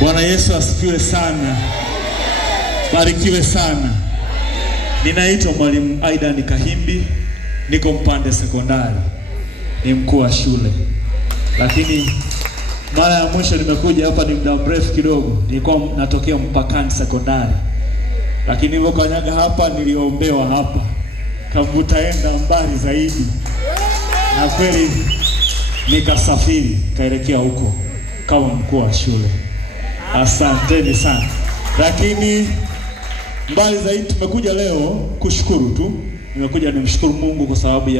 Bwana Yesu asifiwe sana. Barikiwe sana. Ninaitwa Mwalimu Aidan Kahimbi, niko Mpande Sekondari, ni mkuu wa shule. Lakini mara ya mwisho nimekuja hapa ni muda mrefu kidogo, nilikuwa natokea Mpakani Sekondari. Lakini nilipokanyaga hapa niliombewa hapa, kavutaenda mbali zaidi, na kweli nikasafiri kaelekea huko kama mkuu wa shule. Asanteni sana. Lakini mbali zaidi tumekuja leo kushukuru tu. Nimekuja nimshukuru Mungu kwa sababu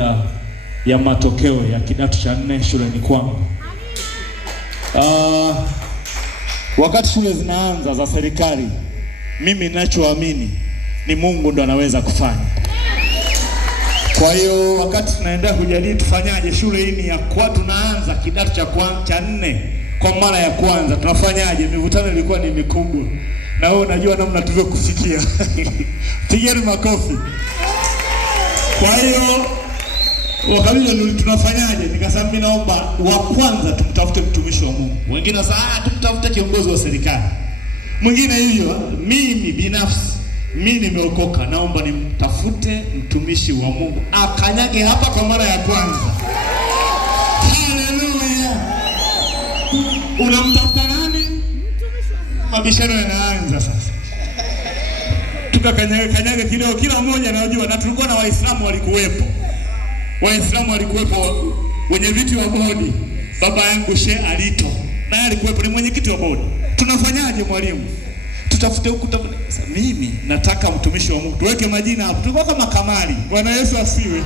ya matokeo ya kidato cha 4 shuleni kwangu. Wakati shule zinaanza za serikali, mimi ninachoamini ni Mungu ndo anaweza kufanya. Kwa hiyo wakati tunaendelea kujadili tufanyaje shule hii ya kwa tunaanza kidato cha 4 kwa mara ya kwanza, tunafanyaje? Mivutano ilikuwa ni mikubwa. Na wewe unajua namna tulivyokufikia. Pigeni makofi. Kwa hiyo wakati tunafanyaje, nikasema mimi naomba wa kwanza tumtafute mtumishi wa Mungu. Wengine sasa tumtafute kiongozi wa serikali. Mwingine hivyo, mimi binafsi mimi nimeokoka, naomba nimtafute mtumishi wa Mungu akanyage hapa kwa mara ya kwanza. Haleluya. Unamtafuta nani? Mabishano yanaanza sasa. Tukakanyaga kidogo, kila mmoja anajua, na tulikuwa na Waislamu walikuwepo. Waislamu walikuwepo wenye viti wa bodi. Baba yangu Sheikh Alito naye alikuwepo, ni mwenyekiti wa bodi. Tunafanyaje mwalimu? Tutafute huku sasa. Mimi nataka mtumishi wa Mungu. Tuweke majina hapo. Tulikuwa kama kamari. Bwana Yesu asiwe.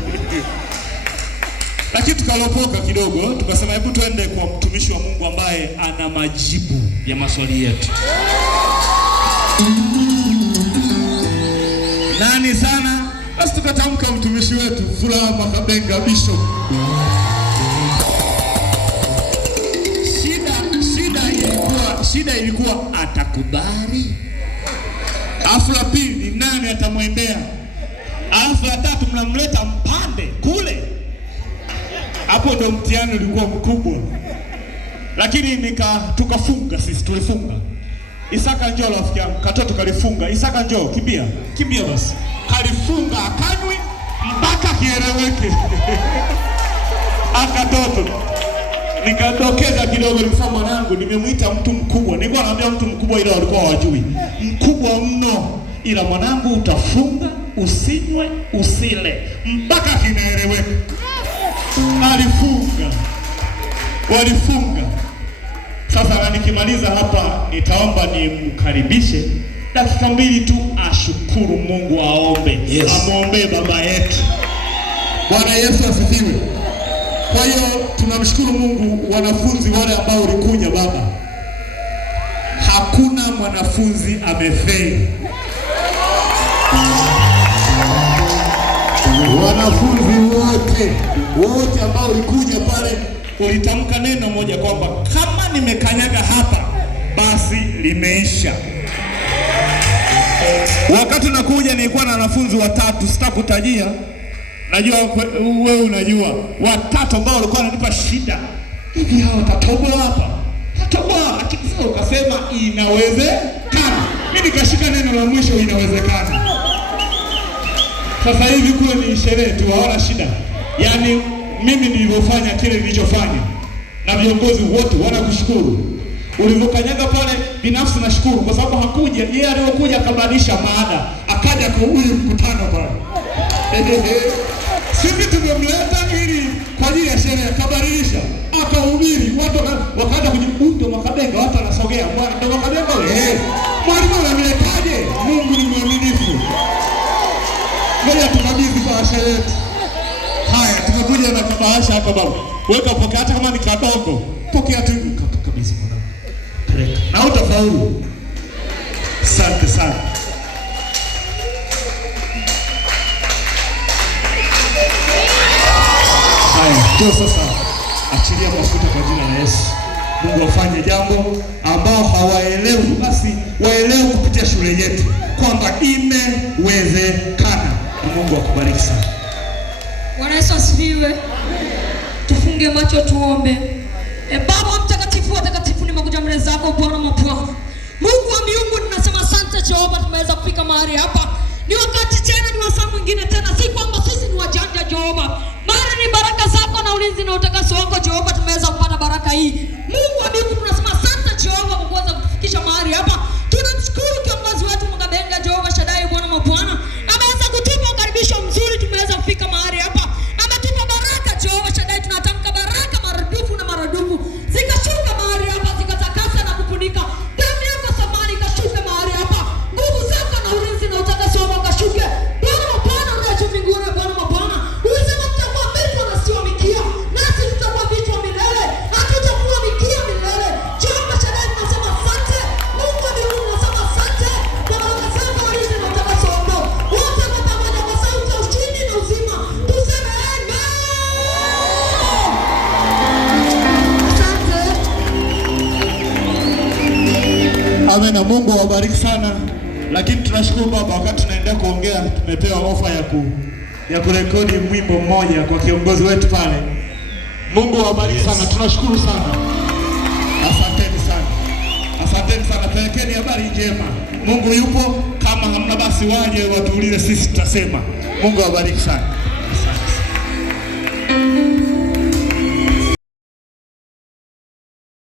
Lakini tukalopoka kidogo, tukasema hebu tuende kwa mtumishi wa Mungu ambaye ana majibu ya maswali yetu. Nani sana? Basi tukatamka mtumishi wetu Furaha Makabenga Bishop. Shida ilikuwa atakubali. Alafu la pili nani atamwendea? Alafu la tatu mnamleta Mpande kule. Hapo ndo mtihani ulikuwa mkubwa. Lakini tukafunga, sisi tulifunga. Isaka njoo rafiki yangu, katoto kalifunga. Isaka njoo, kimbia basi. Kalifunga akanywi mpaka kieleweke. Akatoto nikadokeza kidogo, nilisema mwanangu nimemuita mtu mkubwa. Nilikuwa naambia mtu mkubwa ila walikuwa hawajui. Mkubwa mno, ila mwanangu utafunga, usinywe, usile mpaka kinaeleweka. Walifunga. Sasa nikimaliza hapa nitaomba nimkaribishe dakika 2 tu ashukuru Mungu, aombe. Yes. Amuombe baba yetu. Bwana Yesu asifiwe. Kwa hiyo tunamshukuru Mungu. Wanafunzi wale ambao walikuja baba, hakuna mwanafunzi amefeli. Wanafunzi wote ambao walikuja pale walitamka neno moja kwamba kama nimekanyaga hapa basi limeisha. Wakati nakuja nilikuwa na wanafunzi 3, sitakutajia. Najua wewe unajua. 3 ambao walikuwa wananipa shida. Hivi hao watatoboa hapa? Tatoboa. Lakini sasa ukasema inawezekana. Mimi nikashika neno la mwisho, inawezekana. Sasa hivi kule ni sherehe tu, hawana shida. Yaani mimi nilivyofanya kile nilichofanya na viongozi wote wanakushukuru. Ulivyokanyaga pale binafsi nashukuru kwa sababu hakuja yeye, aliyokuja akabadilisha maada, akaja kwa huyu mkutano pale. Sisi tumemleta ili kwa ajili ya sherehe, akabadilisha, akahubiri, watu wakaanza kujifunza Makabenga, watu wanasogea, ndo Makabenga wewe. Mwalimu amemletaje? Mungu ni mwaminifu. Ngoja tukabidhi bahasha yetu. Haya, tumekuja na bahasha hapa baba. Weka pokea, hata kama ni kadogo. Pokea tu kabisa mwanangu. Peleka. Na utafaulu. Asante sana. Haya, ndio sasa. Achilia mafuta kwa jina la Yesu. Mungu afanye jambo ambao hawaelewi, basi waelewe kupitia shule yetu kwamba imewezekana. Mungu akubariki sana. Bwana Yesu asifiwe. Tufunge macho tuombe. Baba mtakatifu, watakatifu, nimekuja mbele zako Bwana mapua. Jehova tumeweza kufika mahali hapa. Ni wakati tena, ni wasaa mwingine tena, si kwamba sisi ni wajanja Jehova, mara ni baraka zako na ulinzi na utakaso wako Jehova tumeweza kupata baraka hii. Mungu wa mbingu tunasema asante Jehova kwa kuweza kufikisha mahali hapa. Tunamshukuru kiongozi wetu Mgabenga Jehova Shaddai, Bwana mabwana, ameweza kutupa ukaribisho mzuri, tumeweza kufika mahali hapa. Ametupa baraka Jehova Shaddai, tunatamka baraka maradufu na maradufu zikashuka mahali hapa, zikatakasa na kufunika. Damu yako samani ikashuka mahali hapa. Nguvu zako na ulinzi na utakaso wako kashuke. Bwana mabwana unacho mbinguni, Bwana mabwana, ulisema tutakuwa vichwa na sio mikia, nasi tutakuwa vichwa milele, hatutakuwa mikia milele. Jehova Shaddai tunasema asante. Mungu wa mbinguni tunasema asante kwa baraka zako, ulinzi na utakaso wako. Wote kwa pamoja kwa sauti ya ushindi na uzima tuseme amen. Asante. Amen. Mungu awabariki sana. Lakini tunashukuru Baba, wakati tunaendelea kuongea tumepewa ofa ya kurekodi mwimbo mmoja kwa kiongozi wetu pale. Mungu awabariki sana. Tunashukuru sana. Asanteni sana. Asanteni sana. Pelekeni habari njema. Mungu yupo, kama hamna basi waje watuulize, sisi tutasema. Mungu awabariki sana. Asante.